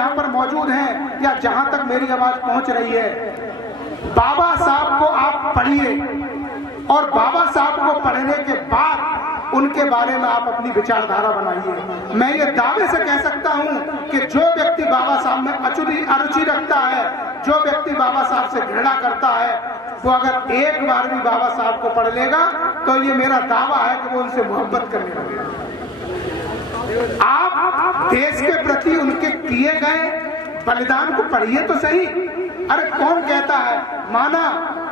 यहाँ पर मौजूद हैं या जहां तक मेरी आवाज पहुंच रही है, बाबा साहब को आप पढ़िए और बाबा साहब को पढ़ने के बाद उनके बारे में आप अपनी विचारधारा बनाइए। मैं ये दावे से कह सकता हूं कि जो व्यक्ति बाबा साहब में अरुचि रखता है, जो व्यक्ति बाबा साहब से घृणा करता है, वो अगर एक बार भी बाबा साहब को पढ़ लेगा तो ये मेरा दावा है कि वो उनसे मोहब्बत करने लगेगा। आप देश के प्रति उनके किए गए बलिदान को पढ़िए तो सही। अरे कौन कहता है, माना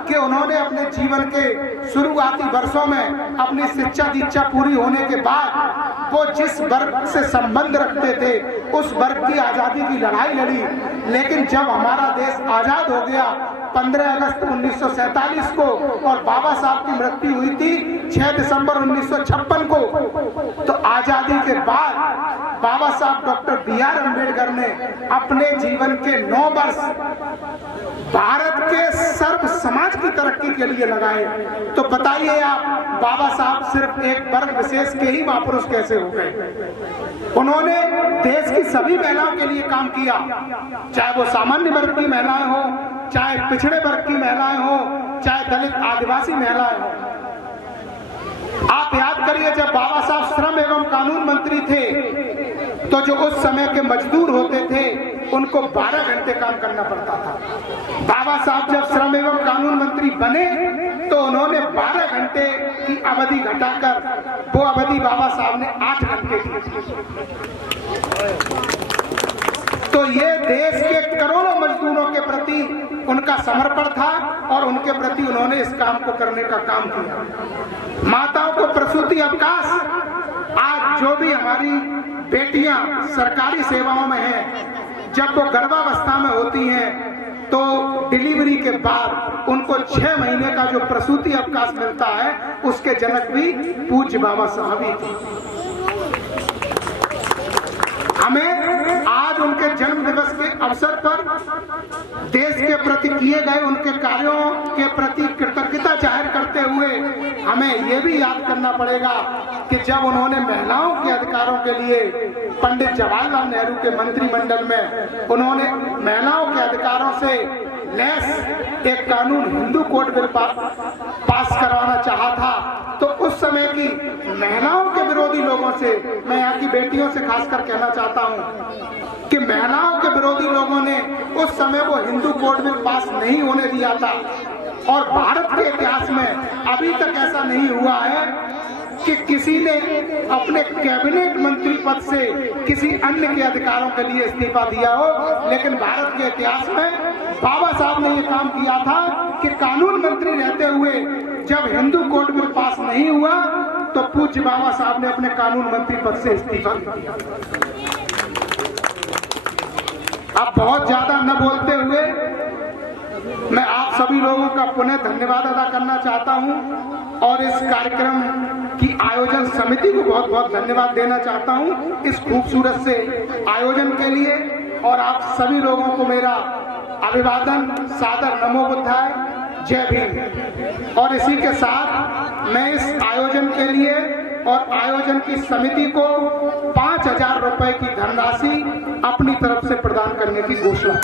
कि उन्होंने अपने जीवन के शुरुआती वर्षों में अपनी शिक्षा दीक्षा पूरी होने के बाद वो जिस वर्ग से संबंध रखते थे उस वर्ग की आजादी की लड़ाई लड़ी, लेकिन जब हमारा देश आजाद हो गया 15 अगस्त 1947 को और बाबा साहब की मृत्यु हुई थी 6 दिसंबर 1956 को, तो आजादी के बाद बाबा साहब डॉक्टर B.R. अम्बेडकर ने अपने जीवन के 9 वर्ष भारत के सर्व समाज की तरक्की के लिए लगाए। तो बताइए आप, बाबा साहब सिर्फ एक वर्ग विशेष के ही महापुरुष कैसे हो गए? उन्होंने देश की सभी महिलाओं के लिए काम किया, चाहे वो सामान्य वर्ग की महिलाएं हो, चाहे पिछड़े वर्ग की महिलाएं हो, चाहे दलित आदिवासी महिलाएं हो। आप याद करिए, जब बाबा साहब श्रम एवं कानून मंत्री थे तो जो उस समय के मजदूर होते थे उनको 12 घंटे काम करना पड़ता था। बाबा साहब जब श्रम एवं कानून मंत्री बने तो उन्होंने 12 घंटे की अवधि घटाकर वो अवधि बाबा साहब ने 8 घंटे की। तो ये देश के करोड़ों मजदूरों के प्रति उनका समर्पण था और उनके प्रति उन्होंने इस काम को करने का काम किया। माताओं को प्रसूति अवकाश, आज जो भी हमारी बेटियां सरकारी सेवाओं में हैं, जब वो गर्भावस्था में होती हैं तो डिलीवरी के बाद उनको 6 महीने का जो प्रसूति अवकाश मिलता है उसके जनक भी पूज्य बाबा साहब ही थे। हमें आज उनके जन्म दिवस के अवसर पर देश के प्रति किए गए उनके कार्यों के प्रति कृतज्ञता जाहिर करते हुए हमें ये भी याद करना पड़ेगा कि जब उन्होंने महिलाओं के अधिकारों के लिए पंडित जवाहरलाल नेहरू के मंत्रिमंडल में उन्होंने महिलाओं के अधिकारों से लैस एक कानून हिंदू कोड बिल पास करवाना चाहा था, तो उस समय की महिलाओं के विरोधी लोगों से, मैं यहाँ की बेटियों से खासकर कहना चाहता हूँ कि महिलाओं के विरोधी लोगों ने उस समय वो हिंदू कोड बिल पास नहीं होने दिया था। और भारत के इतिहास में अभी तक ऐसा नहीं हुआ है कि किसी ने अपने कैबिनेट मंत्री पद से किसी अन्य के अधिकारों के लिए इस्तीफा दिया हो, लेकिन भारत के इतिहास में बाबा साहब ने ये काम किया था कि कानून मंत्री रहते हुए जब हिंदू कोड बिल पास नहीं हुआ तो पूज्य बाबा साहब ने अपने कानून मंत्री पद से इस्तीफा दिया। अब बहुत ज्यादा न बोलते हुए मैं आप सभी लोगों का पुनः धन्यवाद अदा करना चाहता हूं और इस कार्यक्रम की आयोजन समिति को बहुत बहुत धन्यवाद देना चाहता हूं इस खूबसूरत से आयोजन के लिए। और आप सभी लोगों को मेरा अभिवादन, सादर नमो बुद्धाय, जय भीम। और इसी के साथ मैं इस आयोजन के लिए और आयोजन की समिति को 5,000 रुपए की धनराशि अपनी तरफ से प्रदान करने की घोषणा